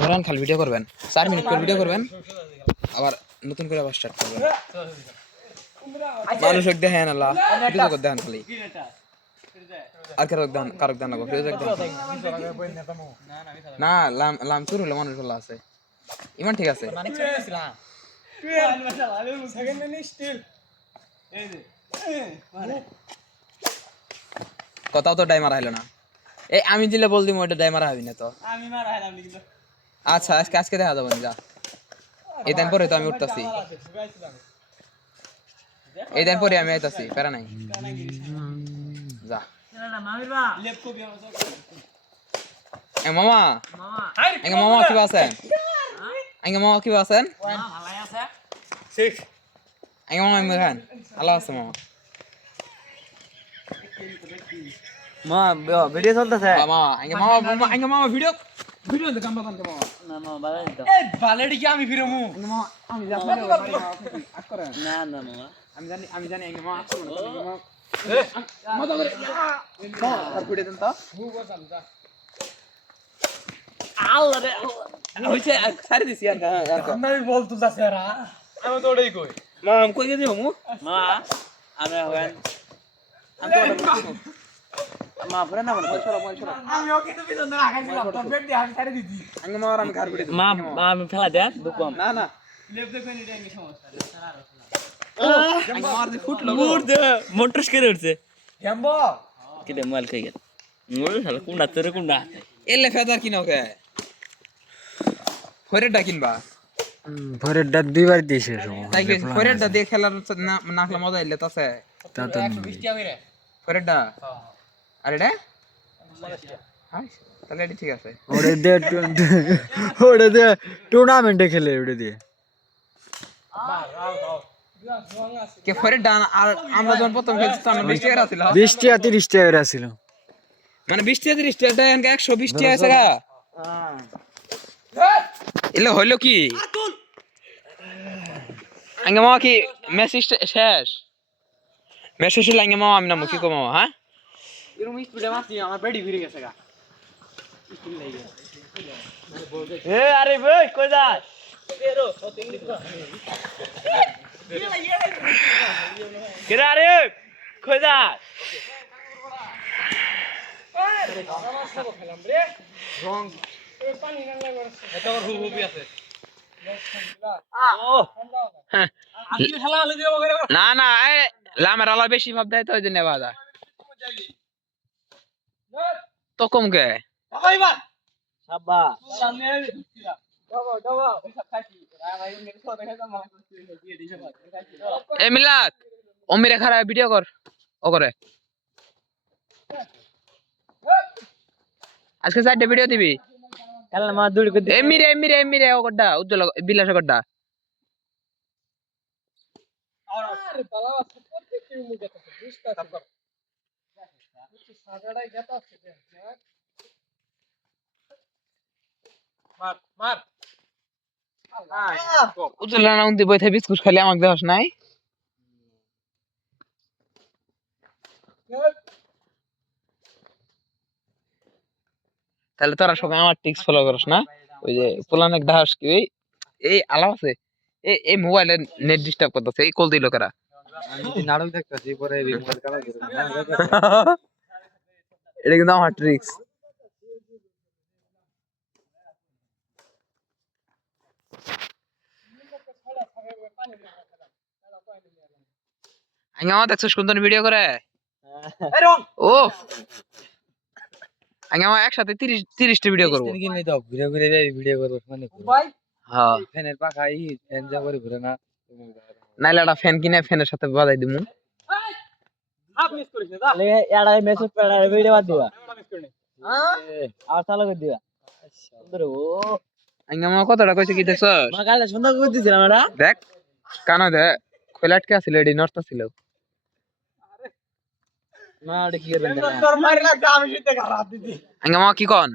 ধরেন খালি ভিডিও করবেন। চার মিনিট করে ভিডিও করবেন। আবার নতুন করে আবার স্টার্ট করবেন। মানুষ এক দেখেন আল্লাহ। দেখেন খালি। আর না লাম চুর হলে মানুষ আছে। ইমান ঠিক আছে। কথাও তো ডাই মারা হলো না। এই আমি দিলে বল দিম, ওইটা ডাই মারা হবি না তো? আমি মারা হেলাম কিন্তু আচ্ছা আজকে আজকে দেখা যাবে না যা। এই দিন পরে তো আমি উঠতাছি। এই দিন পরে আমি আইতাছি প্যারা নাই। যা। এ মামা। মামা এঙ্গে মামা কিবা আছেন? এঙ্গে মামা কিবা আছেন? আছে এঙ্গে মামা এমনি খান আল্লাহ আছে মামা। মা ভিডিও চলতেছে। মামা এঙ্গে মামা মামা এঙ্গে মামা ভিডিও ভিডিও দে কামবা কামতে মামা না মামা ভালো তো এই ভালেডি কি আমি ফিরমু? মামা আমি জানি আক করে না না মামা আমি জানি আমি জানি এঙ্গে মামা আক করে মজা করে। আর ভিডিও দেন তো। আল্লাহ রে হইছে সারি দিছি আর আমি বল তুলতাছে রা আমি তো ওটাই কই। মা আমি কই মু মা আমি হবেন আমি তো আমি ফেলা দুকম না না। করে উঠছে। খাই গেল। শালা কুন্ডা তোরে কুন্ডা। এলে ফেদার কিনো কিনবা। দুইবার দিয়েছে তাই কি দিয়ে খেলার না নাখলা মজা এলে তাছে তা তো ফরেডটা আরে রে হাই তাহলে এটি ঠিক আছে। দিয়ে দিয়ে টুর্নামেন্টে খেলে ওরে দিয়ে। কে ফরেডটা আর আমরা যখন প্রথম খেলছি তখন বিশ টাকা ছিল। বিশ টাকা তিরিশ টাকা ছিল। মানে বিশ টাকা তিরিশ টাকা এনকে একশো বিশ টাকা আছে গা। এলে হইল কি? আঙ্গে মামা কি মেসেজ শেষ? মেসেজ শেষ আঙ্গে মামা আমি না মুখি কো মামা হ্যাঁ? এরকম স্পিডে মারছি, আমার বেডি ফিরে গেছে গা। এ, আরে ভাই, কই যাস? কেরে। না না লামের আলা বেশি ভাব দেয় তো, ওই জন্য বাজা। তো কম কে? এ মিলাত অমিরে খারাপ ভিডিও কর ও করে। আজকে চারটে ভিডিও দিবি। এমিরে এমিরে এমিরে ও উজ্জ্বল বিলাস করডা উজ্জ্বল না উন্দি বইতে বিস্কুট খালি আমাকে দেওয়াস নাই। তাহলে তোরা সবাই আমার টিক্স ফলো করস না? ওই যে পুলান এক দাস কি ওই এই আলাপ আছে। এই এই মোবাইলে নেট ডিস্টার্ব করতেছে এই কল দিল কারা? নাটক দেখতেছি পরে এটা কিন্তু আমার ট্রিক্স ভিডিও করে? ও আমি আমার একসাথে তিরিশ তিরিশটা ভিডিও করব। কিনে দাও ঘুরে ঘুরে ভিডিও করব মানে হ্যাঁ। ফ্যানের পাখা ই ফ্যান যা করে ঘুরে না। নাইলে একটা ফ্যান কিনে ফ্যানের সাথে বাজাই দিমু। এড়া মেসেজ পেড়া ভিডিও বাদ দিবা। আর চালু করে দিবা। সুন্দর ও আমি আমার কইছে কি দেখছ মা কালে সুন্দর করে দিছিলাম এড়া দেখ কানো দে আছিল এডি ছিল না কি করবেন আমি আমার কি কন?